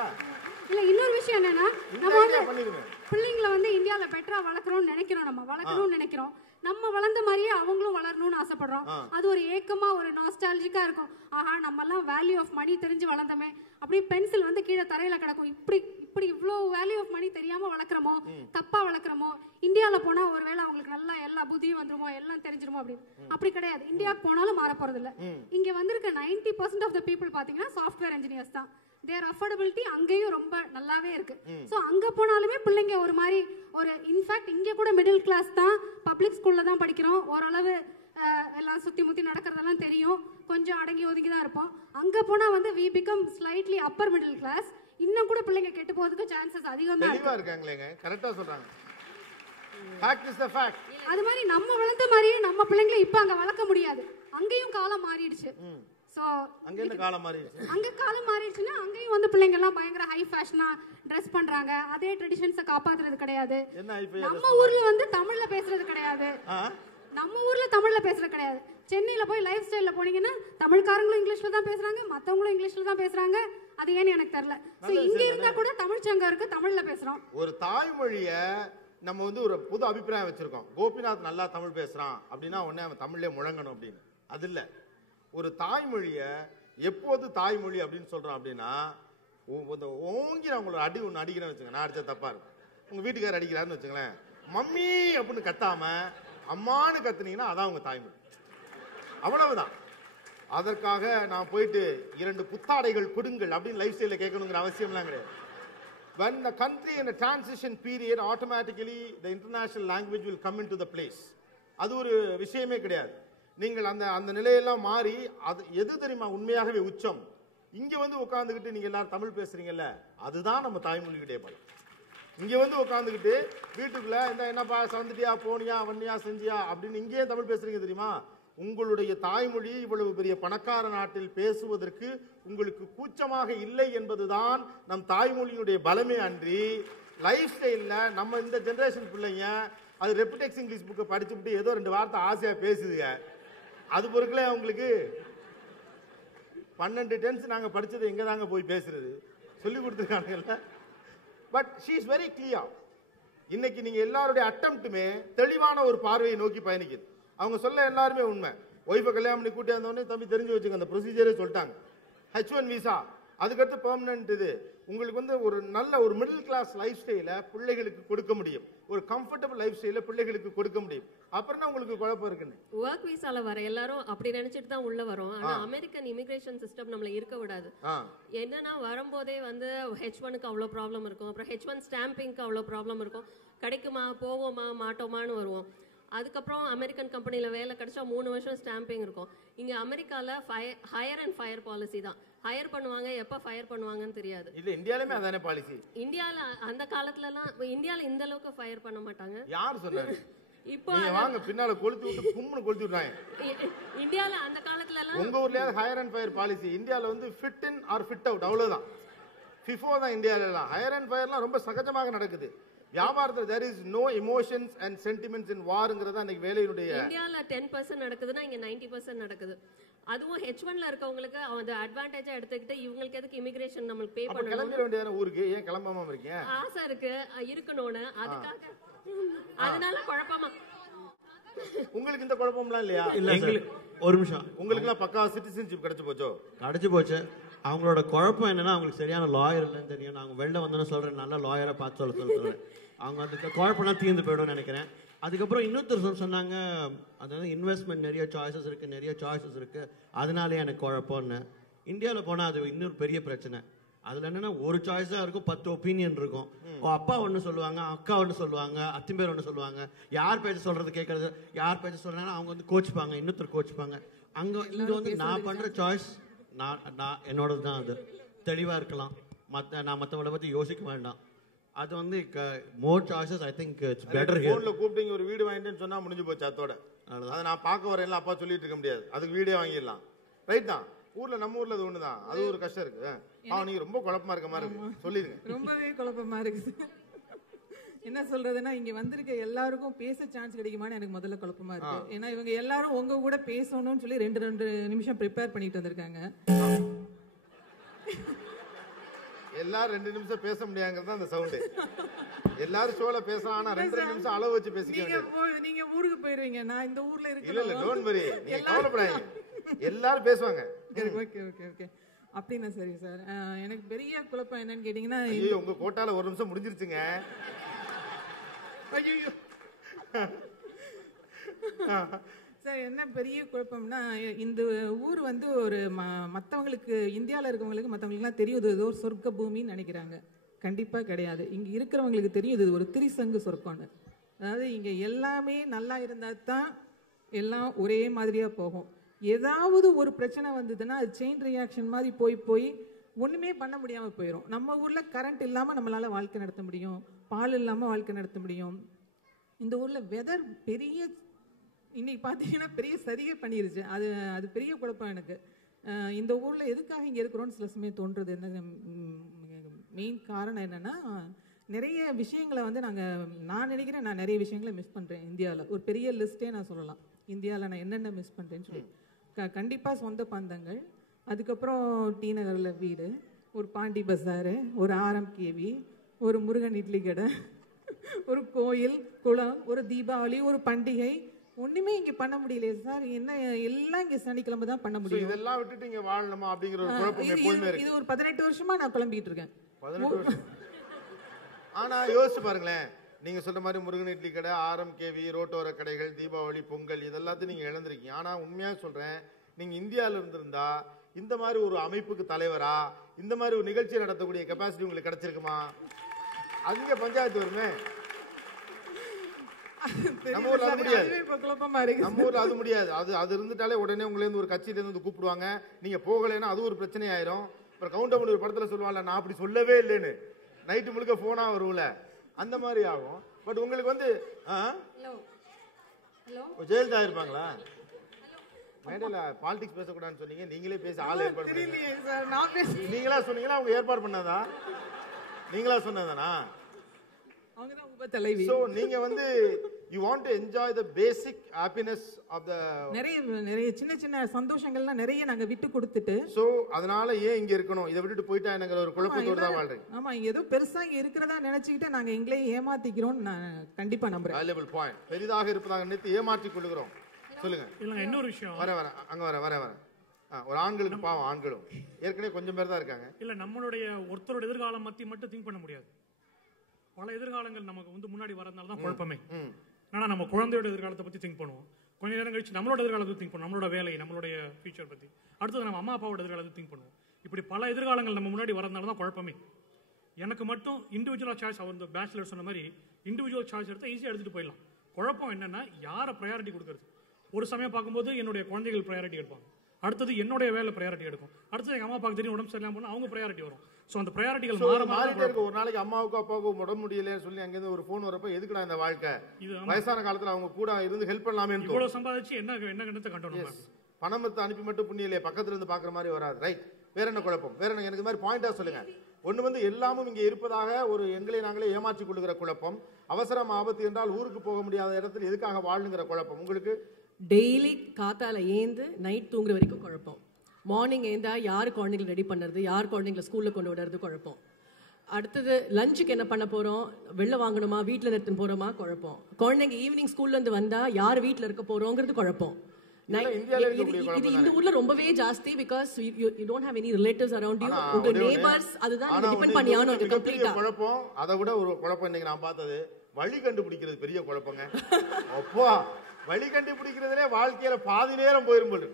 இல்ல இன்னொரு விஷயம் என்னன்னா, நம்ம வந்து பிள்ளைங்களை வந்து இந்தியால பெட்டரா வளர்க்கணும்னு நினைக்கிறோம், நம்ம வளர்க்கணும்னு நினைக்கிறோம். நம்ம வளர்ந்த மாதிரியே அவங்களும் வளரணும்னு ஆசைப்படுறோம். அது ஒரு ஏக்கமா ஒரு நாஸ்டாலஜிக்கா இருக்கும். ஆஹா நம்ம எல்லாம் வேல்யூ ஆஃப் மணி தெரிஞ்சு வளர்ந்தோமே, அப்படியே பென்சில் வந்து கீழே தரையில கிடக்கும். இப்படி இவ்வளவு வேல்யூ ஆஃப் மணி தெரியாம வளர்க்குறோமோ, தப்பா வளர்க்குறோமோ. இந்தியால போனா ஒருவேளை அவங்களுக்கு நல்லா எல்லா புத்தியும் வந்துருமோ, எல்லாம் தெரிஞ்சிருமோ அப்படின்னு. அப்படி கிடையாது. இந்தியாவுக்கு போனாலும் மாற போறது இல்ல. இங்க வந்திருக்க 90% ஆஃப் த பீப்புள் பாத்தீங்கன்னா சாஃப்ட்வேர் இன்ஜினியர்ஸ் தான். தேர் அஃபோர்டபிலிட்டி அங்கேயும் ரொம்ப நல்லாவே இருக்கு. ஸோ அங்க போனாலுமே பிள்ளைங்க ஒரு மாதிரி ஒரு இன்ஃபேக்ட் இங்க கூட மிடில் கிளாஸ் தான், பப்ளிக் ஸ்கூல்ல தான் படிக்கிறோம். ஓரளவு எல்லாம் சுத்தி முத்தி நடக்கிறதெல்லாம் தெரியும், கொஞ்சம் அடங்கி ஒதுங்கி தான் இருப்போம். அங்க போனா வந்து we become slightly upper middle class. இன்னும் கூட பிள்ளைங்க கெட்டு போறதுக்கு சான்சஸ் அதிகம் தான் இருக்காங்களேங்க. கரெக்டா சொல்றாங்க. Fact is the fact. அது மாதிரி நம்ம வளர்ந்த மாதிரியே நம்ம பிள்ளைங்களை இப்ப அங்க வளர்க்க முடியாது. அங்கேயும் காலம் மாறிடுச்சு. அங்க காலம் மாறிடுச்சுன்னா அங்கேயும் வந்து பிள்ளைங்க எல்லாம் பயங்கர ஹை ஃபேஷனா ட்ரெஸ் பண்றாங்க. அதே ட்ரெடிஷன்ஸை காப்பாத்துறது கிடையாது. நம்ம ஊர்ல வந்து தமிழ்ல பேசுறது கிடையாது. சென்னையில போய் லைஃப் ஸ்டைல்ல போனீங்கன்னா தமிழ்காரங்களும் இங்கிலீஷ்ல தான் பேசுறாங்க, மத்தவங்களும் இங்கிலீஷ்ல தான் பேசுறாங்க. அது ஏன்னு எனக்கு தெரியல. இங்க இருந்தா கூட தமிழ் சங்கம் இருக்கு, தமிழ்ல பேசுறோம். ஒரு தாய்மொழிய நம்ம வந்து ஒரு புது அபிப்பிராயம் வச்சிருக்கோம். கோபிநாத் நல்லா தமிழ் பேசுறான் அப்படின்னா உடனே அவன் தமிழ்ல முழங்கணும் அப்படின்னு. அது இல்ல. ஒரு தாய்மொழிய எப்போது தாய்மொழி அப்படின்னு சொல்றோம் அப்படின்னா, ஓங்கி நான் உங்களை ஒன்று அடிக்கிறேன்னு வச்சுங்க, நான் அடிச்சா தப்பா இருக்கும். உங்க வீட்டுக்காரர் அடிக்கிறாருன்னு வச்சுங்களேன், மம்மி அப்படின்னு கத்தாம அம்மானு கத்துனீங்கன்னா அதான் உங்க தாய்மொழி. அவ்வளவுதான். அதற்காக நான் போயிட்டு 2 புத்தாடைகள் கொடுங்கள் அப்படின்னு லைஃப் ஸ்டைல கேட்கணுங்கிற அவசியம்லாம் கிடையாது. When the country in a transition period, automatically the international language will come into the place. அது ஒரு விஷயமே கிடையாது. நீங்கள் அந்த நிலையெல்லாம் மாறி அது எது தெரியுமா உண்மையாகவே உச்சம்? இங்க வந்து உட்கார்ந்துகிட்டு நீங்க எல்லாரும் தமிழ் பேசுறீங்கல்ல, அதுதான் நம்ம தாய்மொழியுடைய பலம். இங்க வந்து உட்கார்ந்துகிட்டு வீட்டுக்குள்ள என்னப்பா சவந்துட்டியா போனியா வண்ணியா செஞ்சியா அப்படின்னு இங்கேயே தமிழ் பேசுறீங்க தெரியுமா? உங்களுடைய தாய்மொழி இவ்வளவு பெரிய பணக்கார நாட்டில் பேசுவதற்கு உங்களுக்கு கூச்சமாக இல்லை என்பதுதான் நம் தாய்மொழியுடைய பலமே அன்றி லைஃப் ஸ்டைல்ல நம்ம இந்த ஜெனரேஷன் பிள்ளைங்க அது ரெப்டெக்ஸ் இங்கிலீஷ் புக்கை படிச்சுட்டு ஏதோ 2 வார்த்தை ஆசையா பேசுதுங்க. அது பொருட்களே அவங்களுக்கு 12 டென்ஸ் நாங்க படிச்சது எங்க தாங்க போய் பேசுறது சொல்லி கொடுத்துருக்காங்கல்ல. But she is very clear. இன்னைக்கு நீங்க எல்லாருடைய அட்டம்ப்ட்டுமே தெளிவான ஒரு பார்வையை நோக்கி பயணிக்குது. அவங்க சொல்ல எல்லாருமே உண்மை. ஒய்ஃபை கல்யாணம் பண்ணி கூட்டியாந்தோடனே தம்பி தெரிஞ்சு வச்சுங்க, அந்த ப்ரொசீஜரே சொல்லிட்டாங்க. H1 விசா, அதுக்கடுத்து பெர்மனன்ட். இது உங்களுக்கு வந்து ஒரு நல்ல ஒரு மிடில் கிளாஸ் லைஃப் ஸ்டைல பிள்ளைகளுக்கு கொடுக்க முடியும், ஒரு கம்ஃபர்டபிள் லைஃப் ஸ்டைல பிள்ளைகளுக்கு கொடுக்க முடியும். அப்புறம் உங்களுக்கு குழப்பம் இருக்குன்னு ஒர்க் விசால வர எல்லாரும் அப்படி நினைச்சிட்டு தான் உள்ள வரும். ஆனா அமெரிக்கன் இமிகிரேஷன் சிஸ்டம் நம்மள இருக்க விடாது. என்னன்னா வரும்போதே வந்து H1க்கு அவ்வளவு ப்ராப்ளம் இருக்கும், அப்புறம் H1 ஸ்டாம்பிங்க்கு அவ்வளவு ப்ராப்ளம் இருக்கும். கிடைக்குமா போவோமா மாட்டோமான்னு வருவோம். அதுக்கப்புறம் அமெரிக்கன் கம்பெனியில் வேலை கிடைச்சா 3 வருஷம் ஸ்டாம்பிங் இருக்கும். இங்கே அமெரிக்காவில் ஹையர் அண்ட் ஃபயர் பாலிசி தான். ஹையர் பண்ணுவாங்க, எப்போ ஃபயர் பண்ணுவாங்கன்னு தெரியாது. இல்ல இந்தியாலமே அதானே பாலிசி. இந்தியாவில் அந்த காலத்துலலாம் இந்தியாவில் இந்த அளவுக்கு ஃபயர் பண்ண மாட்டாங்க. யார் சொன்னாரு? இப்போ வாங்க பின்னால கொளுத்தி விட்டு கும்முன்னு கொளுத்தி விட்டாங்க. இந்தியாவில் அந்த காலத்துலலாம் உங்க ஊர்லயே ஹையர் அண்ட் ஃபயர் பாலிசி. இந்தியாவில் வந்து fit in are fit out அவ்வளவுதான். ஃபிஃபோ தான் இந்தியாவிலாம். ஹையர் அண்ட் ஃபயர்லாம் ரொம்ப சகஜமாக நடக்குது. வியாபாரத்தில் there is no emotions and sentiments in warங்கிறதா இன்னைக்கு வேலையினுடைய. இந்தியால 10% நடக்குதுன்னா இங்க 90% நடக்குது. அதுவும் H1ல இருக்கவங்களுக்கு அந்த அட்வான்டேஜா எடுத்துக்கிட்டு இவங்களுக்கு எதுக்கு இமிகிரேஷன் நம்மளுக்கு பே பண்ணணும்? கிளம்பிட வேண்டியதான ஊருக்கு, ஏன் கிளம்பாம இருக்கீங்க? ஆசை இருக்கு இருக்கணும்னு, அதுக்காக அதனால குழப்பமா. உங்களுக்கு இந்த குழப்பம்லாம் இல்லையா? இல்ல ஒரு நிமிஷம். உங்களுக்கு எல்லாம் பக்கா சிட்டிசன்ஷிப் கிடைச்சு போச்சோ? கிடைச்சு போச்சு. அவங்களோட குழப்பம் என்னன்னா அவங்களுக்கு சரியான லாயர் இல்லைன்னு தெரியும். நாங்கள் வெளில வந்தோன்னு சொல்றேன், நல்ல லாயரை பார்த்து சொல்றேன். அவங்க அதுக்கு குழப்பம்லாம் தீர்ந்து போயிடும்னு நினைக்கிறேன். அதுக்கப்புறம் இன்னொருத்தர் சொன்னாங்க, அதாவது இன்வெஸ்ட்மெண்ட் நிறைய சாய்ஸஸ் இருக்கு அதனாலே எனக்கு குழப்பம்னு. இந்தியாவில் போனால் அது இன்னொரு பெரிய பிரச்சனை. அதுல என்னன்னா ஒரு சாய்ஸ் தான் இருக்கும், 10 ஒப்பீனியன் இருக்கும். அப்பா ஒன்று சொல்லுவாங்க, அக்கா ஒன்று சொல்லுவாங்க, அத்திம்பேர் ஒன்று சொல்லுவாங்க. யார் பேச்சு சொல்றது கேட்கறது, யார் பேச்சு சொல்றாங்கன்னா அவங்க வந்து கோச்சுப்பாங்க, இன்னொருத்தர் கோச்சுப்பாங்க. இங்க வந்து நான் பண்ற சாய்ஸ் நான் என்னோடது தான், அது தெளிவா இருக்கலாம். நான் மற்றவங்களை பற்றி யோசிக்க வேண்டாம். அது வந்து more choices I think it's better here. ஃபோன்ல கூப்பிட்டு ஒரு வீடு வாங்கிட்டேன்னு சொன்னா முடிஞ்சு போச்சு அதோட. அதை நான் பார்க்க வரேன்ல அப்பா சொல்லிட்டு இருக்க முடியாது, அதுக்கு வீடே வாங்கிடலாம். ரைட் தான். ஊர்ல நம்ம ஊர்ல அது ஒண்ணுதான், அது ஒரு கஷ்டம் இருக்கு. நீங்க ரொம்ப குழப்பமா இருக்க மாதிரி இருக்கு, சொல்லிருங்க. ரொம்பவே குழப்பமா இருக்கு. என்ன சொல்றதுன்னா இங்க வந்திருக்க எல்லாருக்கும் பேச சான்ஸ் கிடைக்குமான்னு எனக்கு முதல்ல குழப்பமா இருக்கு. ஏன்னா இவங்க எல்லாரும் உங்க கூட பேசணும்னு சொல்லி 2 நிமிஷம் ப்ரிப்பேர் பண்ணிட்டு வந்திருக்காங்க. எல்லாரும் 2 நிமிஷம் பேச முடியாங்கிறது அந்த சவுண்ட். எல்லாரும் ஷோல பேசலாம், ஆனா 2 நிமிஷம் அளவு வச்சு பேசிக்க. நீங்க ஊருக்கு போயிருவீங்க, நான் இந்த ஊர்ல இருக்கேன். இல்ல இல்ல டோன்ட் வரி, நீங்க கவலைப்படாதீங்க, எல்லாரும் பேசுவாங்க. ஓகே ஓகே ஓகே அப்படின்னா சரி சார். எனக்கு பெரிய குழப்பம் என்னன்னு கேட்டீங்கன்னா, ஐயோ உங்க கோட்டால 1 நிமிஷம் முடிஞ்சிருச்சுங்க. ஐயோ சார், என்ன பெரிய குழப்பம்னா இந்த ஊர் வந்து ஒரு மற்றவங்களுக்கு, இந்தியாவில் இருக்கவங்களுக்கு மற்றவங்களுக்குலாம் தெரியும் இது ஒரு சொர்க்க பூமின்னு நினைக்கிறாங்க. கண்டிப்பாக கிடையாது. இங்கே இருக்கிறவங்களுக்கு தெரியும் இது ஒரு திரிசங்கு சொர்க்கம்னு. அதாவது இங்கே எல்லாமே நல்லா இருந்தால் தான் எல்லாம் ஒரே மாதிரியாக போகும். ஏதாவது ஒரு பிரச்சனை வந்ததுன்னா அது செயின் ரியாக்ஷன் மாதிரி போய் ஒன்றுமே பண்ண முடியாமல் போயிடும். நம்ம ஊரில் கரண்ட் இல்லாமல் நம்மளால் வாழ்க்கை நடத்த முடியும், பால் இல்லாமல் வாழ்க்கை நடத்த முடியும். இந்த ஊரில் வெதர் பெரிய இன்னைக்கு பார்த்தீங்கன்னா பெரிய சரிகை பண்ணிருச்சு. அது பெரிய குழப்பம் எனக்கு. இந்த ஊரில் எதுக்காக இங்கே இருக்கிறோன்னு சில சமயம் தோன்றுறது. என்ன மெயின் காரணம் என்னென்னா, நிறைய விஷயங்களை வந்து நான் நினைக்கிறேன் நான் நிறைய விஷயங்களை மிஸ் பண்ணுறேன் இந்தியாவில். ஒரு பெரிய லிஸ்ட்டே நான் சொல்லலாம் இந்தியாவில் நான் என்னென்ன மிஸ் பண்ணுறேன்னு சொல்லி. கண்டிப்பாக சொந்த பந்தங்கள், அதுக்கப்புறம் டி நகரில் வீடு, ஒரு பாண்டி பஸாரு, ஒரு RMKV, ஒரு முருகன் இட்லி கடை, ஒரு கோயில் குளம், ஒரு தீபாவளி, ஒரு பண்டிகை. ஒண்ணுமே இங்க பண்ண முடியலையே சார். என்ன எல்லாம் இங்க சனிக்கிழமை தான் பண்ண முடியும். இதெல்லாம் விட்டுட்டு இங்க வாழணுமா அப்படிங்கிற ஒரு குழப்பம் எப்பவுமே இருக்கு. இது ஒரு 18 வருஷமா நான் கிளம்பிட்டு இருக்கேன். 18 வருஷம். ஆனா யோசிச்சு பாருங்களேன், நீங்க சொல்ற மாதிரி முருகன் இட்லி கடை, RMKV, ரோட்டோர கடைகள், தீபாவளி, பொங்கல் இதெல்லாத்தையும் நீங்க இழந்திருக்கீங்க. ஆனா உண்மையா சொல்றேன், நீங்க இந்தியாவில இருந்திருந்தா இந்த மாதிரி ஒரு அமைப்புக்கு தலைவரா, இந்த மாதிரி ஒரு நிகழ்ச்சி நடத்தக்கூடிய கெப்பாசிட்டி உங்களுக்கு கிடைச்சிருக்குமா? அதுங்க பஞ்சாயத்து வருமே. நம்ம ஊர்ல அது முடியாது. நம்ம ஊர்ல அது முடியாது. அது இருந்துட்டாலே உடனே உங்களை இருந்து ஒரு கட்சியில இருந்து கூப்பிடுவாங்க. நீங்க போகலைன்னா அது ஒரு பிரச்சனை ஆயிரும். அப்புறம் கவுண்டமணி ஒரு படத்துல சொல்லுவாங்க, நான் அப்படி சொல்லவே இல்லைன்னு. நைட்டு முழுக்க போனா வரும்ல, அந்த மாதிரி ஆகும். பட் உங்களுக்கு வந்து ஜெயலலிதா இருப்பாங்களா? மேடையில பாலிடிக்ஸ் பேசக்கூடாதுன்னு சொன்னீங்க, நீங்களே பேசி ஆள் ஏற்பாடு பண்ணீங்க. நீங்களா சொன்னீங்களா அவங்க ஏற்பாடு பண்ணாதா? நீங்களா சொன்னதானா? அவங்கதான் உப தலைவி. சோ நீங்க வந்து you want to enjoy the basic happiness of the நிறைய சின்ன சின்ன சந்தோஷங்கள்லாம் நிறைய நாங்க விட்டு கொடுத்துட்டு, சோ அதனால ஏன் இங்க இருக்கணும், இதை விட்டுட்டு போயிட்டா எனக்கு ஒரு குழப்பத்தோட தான் வாழ்றேன். ஆமா, இங்க ஏதோ பெருசா இங்க இருக்கிறதா நினைச்சுக்கிட்டு நாங்க எங்களே ஏமாத்திக்கிறோம். நான் கண்டிப்பா நம்புறேன். Valuable point. பெரிதாக இருப்பதாக நினைத்து ஏமாற்றி கொள்ளுகிறோம். சொல்லுங்க. இல்ல இன்னொரு விஷயம், வர அங்க வர ஒரு ஆண்களுக்கு பாவம், ஆண்களும் ஏற்கனவே கொஞ்சம் பேர் தான் இருக்காங்க. இல்ல நம்மளுடைய ஒருத்தரோட எதிர்காலம் பத்தி மட்டும் திங்க் பண்ண முடியாது. பல எதிர்காலங்கள் நமக்கு வந்து முன்னாடி வரதுனால தான் குழப்பமே. ஆனா நம்ம குழந்தையோட எதிர்காலத்தை பத்தி திங்க் பண்ணுவோம். கொஞ்ச நேரம் கழிச்சு நம்மளோட எதிர்காலத்தை திங்க் பண்ணுவோம், நம்மளோட வேலை, நம்மளுடைய ஃபியூச்சர் பத்தி. அடுத்தது நம்ம அம்மா அப்பாவோட எதிர்காலத்தை திங்க் பண்ணுவோம். இப்படி பல எதிர்காலங்கள் நம்ம முன்னாடி வரதுனால தான் குழப்பமே. எனக்கு மட்டும் இண்டிவிஜுவலா சாய்ஸ், அவர் இந்த பேச்சுலர் சொன்ன மாதிரி இண்டிவிஜுவல் சாய்ஸ் எடுத்தா ஈஸியா எடுத்துட்டு போயிடலாம். குழப்பம் என்னன்னா யாரை ப்ரையாரிட்டி கொடுக்கறது. ஒரு சமயம் பார்க்கும்போது என்னுடைய குழந்தைகள் ப்ரையாரிட்டி எடுப்பாங்க, அடுத்தது என்னுடைய வேலை ப்ரையாரிட்டி எடுக்கும், அடுத்தது எங்க அம்மா அப்பாவுக்கு தெரியும் உடம்பு சரியில்லாம போனா அவங்க ப்ரையாரிட்டி வரும். சோ அந்த ப்ரையாரிட்டிகள் மாறிட்டே இருக்கு. ஒரு நாளைக்கு அம்மாவுக்கு அப்பாவுக்கு உடம்பு முடியலன்னு சொல்லி அங்கிருந்து ஒரு போன் வரப்ப எதுக்குடா இந்த வாழ்க்கை, வயசான காலத்துல அவங்க கூட இருந்து ஹெல்ப் பண்ணலாமே. இவ்வளவு சம்பாதிச்சு என்ன கணத்தை கண்டோம். பணமத்தை அனுப்பி மட்டும் புண்ணியிலே பக்கத்துல இருந்து பாக்குற மாதிரி வராது. ரைட். வேற என்ன குழப்பம்? வேற என்ன எனக்கு மாதிரி பாயிண்டா சொல்லுங்க. ஒண்ணு வந்து எல்லாமும் இங்க இருப்பதாக ஒரு எங்களை நாங்களே ஏமாற்றி கொள்ளுகிற குழப்பம். அவசரம் ஆபத்து என்றால் ஊருக்கு போக முடியாத இடத்துல எதுக்காக வாழுங்கிற குழப்பம். உங்களுக்கு டெய்லி காத்தால ஏந்து நைட் தூங்குற வரைக்கும் குழப்பம். மார்னிங் ஏந்தா யார் குழந்தைங்களை ரெடி பண்ணுறது, யார் குழந்தைங்களை ஸ்கூலில் கொண்டு விடுறது குழப்பம். அடுத்தது லஞ்சுக்கு என்ன பண்ண போகிறோம், வெளில வாங்கணுமா, வீட்டில் எடுத்துன்னு போகிறோமா குழப்பம். குழந்தைங்க ஈவினிங் ஸ்கூல்லேருந்து வந்தால் யார் வீட்டில் இருக்க போகிறோங்கிறது குழப்பம். இது இந்த ஊர்ல ரொம்பவே ஜாஸ்தி. Because you don't have any relatives around you. உங்க நெய்பர்ஸ் அதுதான் நீங்க டிபெண்ட் பண்ணியானோ. அது கம்ப்ளீட்டா குழப்பம். அதை விட ஒரு குழப்பம் இன்னைக்கு நான் பார்த்தது வழி கண்டுபிடிக்கிறது பெரிய குழப்பங்க. அப்பா வழி கண்டுபிடிக்கிறதுலே வாழ்க்கையில பாதி நேரம் போயிரும் போது.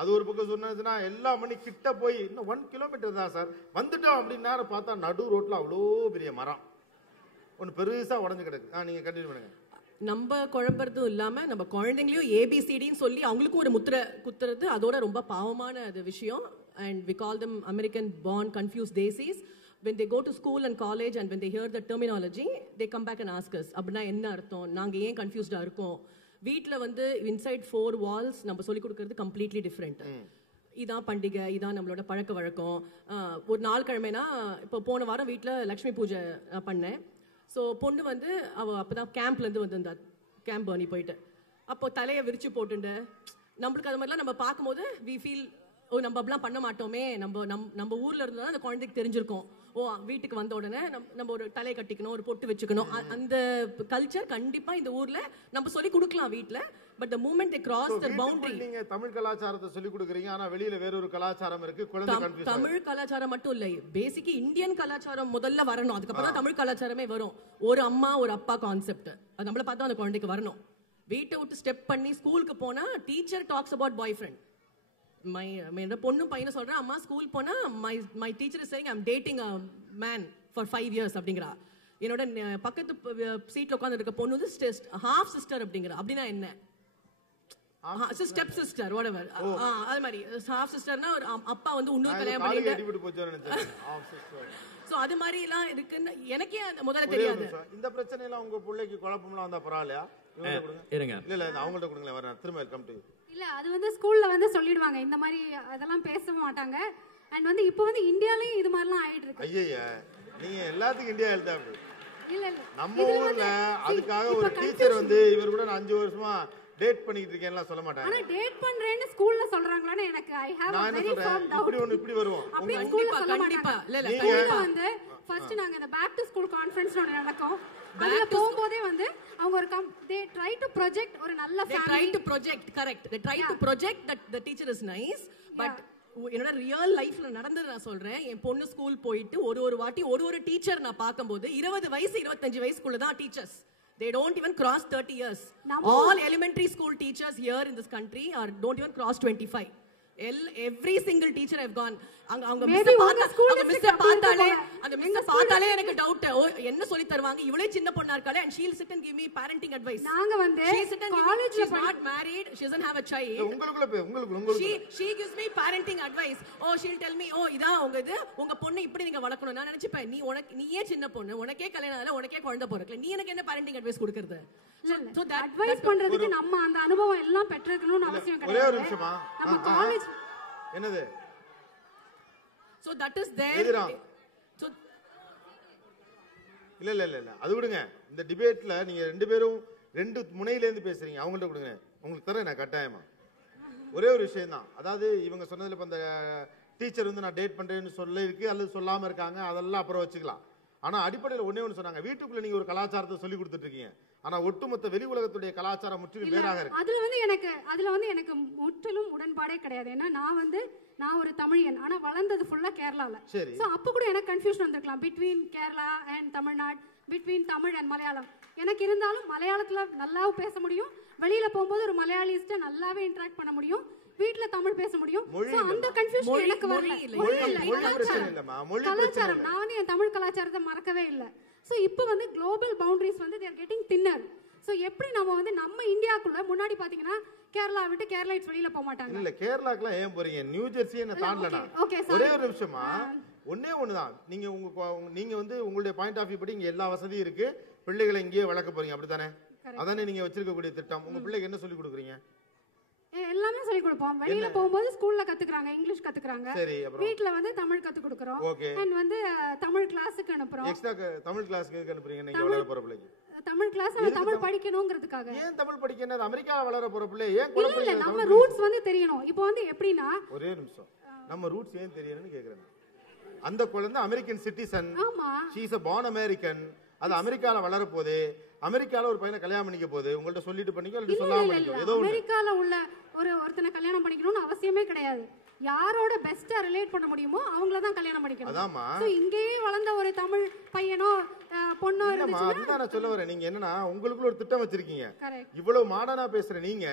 அது ஒரு பக்கம் சொன்னதுன்னா எல்லா மணி கிட்ட போய் இன்னும் 1 கிலோமீட்டர் தான் சார் வந்துட்டோம் அப்படின்னு நேரம் பார்த்தா நடு ரோட்ல அவ்வளோ பெரிய மரம் ஒன்று பெருசா உடஞ்சு கிடக்கு. நீங்க கண்டினியூ பண்ணுங்க. நம்ம குழம்புறதும் இல்லாம நம்ம குழந்தைங்களையும் ABCDன்னு சொல்லி அவங்களுக்கும் ஒரு முத்திரை குத்துறது அதோட ரொம்ப பாவமான அது விஷயம். And we call them American born confused desis. when they go to school and college and when they hear the terminology, they come back and ask us, அப்படின்னா என்ன அர்த்தம், நாங்கள் ஏன் கன்ஃபியூஸ்டாக இருக்கோம். வீட்டில் வந்து இன்சைட் 4 walls நம்ம சொல்லிக் கொடுக்கறது கம்ப்ளீட்லி டிஃப்ரெண்ட். இதான் பண்டிகை, இதான் நம்மளோட பழக்க வழக்கம். ஒரு நாள் கிழமைனா இப்போ போன வாரம் வீட்டில் லக்ஷ்மி பூஜை பண்ணேன். ஸோ பொண்ணு வந்து அவள் அப்போ தான் கேம்ப்லேருந்து வந்திருந்தார், கேம்ப் பர்னி போயிட்டு. அப்போ தலையை விரிச்சு போட்டுண்டு நம்மளுக்கு அது மாதிரிலாம் நம்ம பார்க்கும்போது வி ஃபீல், ஓ நம்ம அப்படிலாம் பண்ண மாட்டோமே, நம்ம ஊர்ல இருந்தாலும் அந்த குழந்தைக்கு தெரிஞ்சிருக்கும், ஓ வீட்டுக்கு வந்த உடனே நம்ம ஒரு தலையை கட்டிக்கணும், ஒரு பொட்டு வச்சுக்கணும். அந்த கல்ச்சர் கண்டிப்பா இந்த ஊர்ல நம்ம சொல்லி கொடுக்கலாம் வீட்ல. But the moment they cross the boundary, நீங்க தமிழ் கலாச்சாரத்தை சொல்லி கொடுக்குறீங்க, ஆனா வெளியில வேற ஒரு கலாச்சாரம் இருக்கு, குழந்தை கன்ஃபியூஸ். தமிழ் கலாச்சாரம் மட்டும் இல்ல, பேசிக்கா இந்தியன் கலாச்சாரம் முதல்ல வரணும், அதுக்கப்புறம் தான் தமிழ் கலாச்சாரமே வரும். ஒரு அம்மா ஒரு அப்பா கான்செப்ட் அது நம்மள பார்த்தா அந்த குழந்தைக்கு வரணும். வீட்டை விட்டு ஸ்டெப் பண்ணி ஸ்கூலுக்கு போனா teacher talks about boyfriend. என்னோட பொண்ணும் பையனும் சொல்றேன், அம்மா ஸ்கூல் போனா my teacher is saying I am dating a man for 5 years அப்படிங்கிறா. என்னோட பக்கத்து சீட்ல உட்கார்ந்து இருக்க பொண்ணு வந்து ஹாஃப் சிஸ்டர் அப்படிங்கிறா. அப்படின்னா என்ன, ஸ்டெப் சிஸ்டர் வாட்எவர், அது மாதிரி ஹாஃப் சிஸ்டர்னா ஒரு அப்பா வந்து இன்னொரு கல்யாணம் பண்ணிட்டு, சோ அது மாதிரி எல்லாம் இருக்குன்னு எனக்கே முதல்ல தெரியாது. இந்த பிரச்சனை எல்லாம் உங்க பிள்ளைக்கு குழப்பம்லாம் வந்தா பரவாயில்லையா? இருங்க, இல்ல அவங்கள்ட்ட கொடுங்களேன், வரேன் திரும்ப வெல்கம் டு. இல்ல அது வந்து ஸ்கூல்ல வந்து சொல்லிடுவாங்க, இந்த மாதிரி அதெல்லாம் பேச மாட்டாங்க. அண்ட் வந்து இப்போ வந்து இந்தியாலயும் இது மாதிரிலாம் ஆயிட்டு இருக்கு. ஐயா நீங்க எல்லாத்துக்கும் இந்தியா எழுதா அப்படி இல்ல இல்ல நம்ம ஊர்ல அதுக்காக ஒரு டீச்சர் வந்து இவர் கூட 5 வருஷமா டேட் பண்ணிட்டு இருக்கேன்லாம் சொல்ல மாட்டாங்க. ஆனா டேட் பண்றேன்னு ஸ்கூல்ல சொல்றாங்களானே எனக்கு I have a very firm doubt. இப்படி வருவோம் அப்படி ஸ்கூல்ல சொல்ல மாட்டாங்க. இல்ல இல்ல ஸ்கூல்ல வந்து ஃபர்ஸ்ட் நாங்க இந்த பேக் டு ஸ்கூல் கான்ஃபரன்ஸ் ஒன்னு நடக்கும். அதுல போகும்போதே வந்து அவங்க ஒரு they try to project ஒரு நல்ல family, they try to project, correct, they try to project that the teacher is nice, but என்னோட ரியல் லைஃப்ல நடந்தது நான் சொல்றேன். என் பொண்ணு ஸ்கூல் போயிட்டு ஒரு வாட்டி ஒரு டீச்சர் நான் பார்க்கும்போது 20 வயசு 25 வயசுக்குள்ள தான் teachers. They don't even cross 30 years. All elementary school teachers here in this country don't even cross 25. Every single teacher I've gone, அவங்க மிஸ் பார்த்தாலே எனக்கு டவுட், என்ன சொல்லி தருவாங்க, இவளே சின்ன பொண்ணா இருக்காளே, and she'll sit and give me parenting advice. நாங்க வந்து காலேஜ்ல she's not married, she doesn't have a child, உங்களுக்கு she gives me parenting advice. oh she'll tell me, oh இதான் உங்க பொண்ணு இப்படி நீங்க வளர்க்கணும். நான் நினைச்சுப்பேன், நீயே சின்ன பொண்ணு, உனக்கே கல்யாணம் ஆகல, உனக்கே குழந்தை பிறக்கல, நீ எனக்கு என்ன parenting advice கொடுக்கிறது? so that advice பண்றதுக்கு நம்ம அந்த அனுபவம் எல்லாம் பெற்றிருக்கணும்னு அவசியம் கிடையாது. ஒரே ஒரு நிமிஷமா, நம்ம காலேஜ் என்னது, so that is there. so இல்ல அது விடுங்க. இந்த டிபேட்ல நீங்க ரெண்டு பேரும் ரெண்டு முனையில இருந்து பேசுறீங்க, அவங்கள்ட்ட கொடுங்க, உங்களுக்கு தரேன் நான் கட்டாயமா. ஒரே ஒரு விஷயம் தான், அதாவது இவங்க சொன்னதுல இப்ப அந்த டீச்சர் வந்து நான் டேட் பண்றேன்னு சொல்ல இருக்கு அல்லது சொல்லாம இருக்காங்க, அதெல்லாம் அப்புறம் வச்சுக்கலாம். ஆனா அடிப்படையில் ஒண்ணு சொன்னாங்க, வீட்டுக்குள்ள நீங்க ஒரு கலாச்சாரத்தை சொல்லி கொடுத்துட்டு இருக்கீங்க, ஆனா ஒட்டுமொத்த வெளி உலகத்துடைய கலாச்சாரம் முற்றிலும் வேறாக இருக்கு. அதுல வந்து எனக்கு முற்றிலும் உடன்பாடே கிடையாது. ஏன்னா நான் ஒரு தமிழன், ஆனா வளர்ந்தது ஃபுல்லா கேரளால. சோ அப்ப கூட எனக்கு கன்ஃபியூஷன் வந்திருக்கலாம் between Kerala and Tamil Nadu, between Tamil and Malayalam. எனக்கு இருந்தாலும் மலையாளத்துல நல்லாவே பேச முடியும், வெளியில போகும்போது ஒரு மலையாளிஸ்ட நல்லாவே இன்டராக்ட் பண்ண முடியும், வீட்ல தமிழ் பேச முடியும். சோ அந்த கன்ஃபியூஷன் எனக்கு வரல. கலாச்சாரம், நான் வந்து என் தமிழ் கலாச்சாரத்தை மறக்கவே இல்லை. சோ இப்போ வந்து குளோபல் பவுண்டரிஸ் வந்து they are getting thinner. So எப்படி நம்ம வந்து நம்ம இந்தியாக்குள்ள முன்னாடி பாத்தீங்கன்னா கேரளா விட்டு கேரளைட்ஸ் வெளியில போக மாட்டாங்க. இல்ல கேரளாக்குலாம் ஏன் போறீங்க, நியூ ஜெர்சி என்ன தாண்டலனா. ஒரே ஒரு நிமிஷமா, ஒண்ணுதான், நீங்க வந்து உங்களுடைய பாயிண்ட் ஆஃப் வியூ படி இங்க எல்லா வசதியும் இருக்கு, பிள்ளைகளை இங்கேயே வளர்க்க போறீங்க, அப்படித்தானே? அதானே நீங்க வச்சிருக்கக்கூடிய திட்டம். உங்க பிள்ளைக்கு என்ன சொல்லி கொடுக்குறீங்க? எல்லாமே சொல்லி கொடுப்போம். வெளியில போகும்போது ஸ்கூல்ல கத்துக்கறாங்க, இங்கிலீஷ் கத்துக்கறாங்க, வீட்ல வந்து தமிழ் கத்து கொடுக்கறோம், and வந்து தமிழ் கிளாஸ்க்கு அனுப்புறோம். எக்ஸ்ட்ரா தமிழ் கிளாஸ்க்கு எதுக்கு அனுப்புறீங்க? நீங்க வளர போற பிள்ளைக்கு தமிழ் கிளாஸ், அவ தமிழ் படிக்கணும்ங்கிறதுக்காக. ஏன் தமிழ் படிக்கணும்? அமெரிக்கால வளர போற பிள்ளை ஏன் குழப்பம்? இல்ல நம்ம ரூட்ஸ் வந்து தெரியணும். இப்போ வந்து எப்படினா, ஒரே நிமிஷம், நம்ம ரூட்ஸ் ஏன் தெரியணும்னு கேக்குறேன். அந்த குழந்தை அமெரிக்கன் சிட்டிசன், ஆமா, she is a born American, அது அமெரிக்கால வளர போதே, அமெரிக்கால ஒரு பையனை கல்யாணம் பண்ணிக்க போகுது, உங்கள்ட்ட சொல்லிட்டு பண்ணிக்கோ இல்ல சொல்லாம பண்ணிக்கோ. ஏதோ அமெரிக்கால உள்ள ஒருத்தனை கல்யாணம் பண்ணிக்கணும்னு அவசியமே கிடையாது. யாரோட பெஸ்டா ரிலேட் பண்ண முடியுமோ அவங்கள தான் கல்யாணம் பண்ணிக்கணும். அதாமா, சோ இங்கேயே வளர்ந்த ஒரு தமிழ் பையனோ பொண்ணோ இருந்துச்சுன்னா, அதுதான் நான் சொல்ல வரேன். நீங்க என்னன்னா உங்களுக்குள்ள ஒரு திட்டம் வச்சிருக்கீங்க. இவ்வளவு மாடர்னா பேசுற நீங்க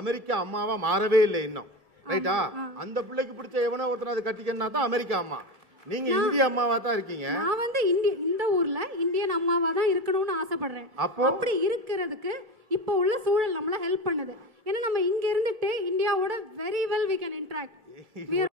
அமெரிக்கா அம்மாவா மாறவே இல்லை இன்னும், ரைட்டா? அந்த பிள்ளைக்கு பிடிச்ச எவனோ ஒருத்தன அது கட்டிக்கன்னா தான் அமெரிக்கா அம்மா. நீங்க இந்திய அம்மாவா தான் இருக்கீங்க. நான் வந்து இந்த ஊர்ல இந்தியன் அம்மாவா தான் இருக்கணும்னு ஆசைப்படுறேன். அப்படி இருக்கிறதுக்கு இப்போ உள்ள சூழல் நம்மள ஹெல்ப் பண்ணுது. ஏன்னா நம்ம இங்க இருந்துட்டு இந்தியாவோட very well we can interact.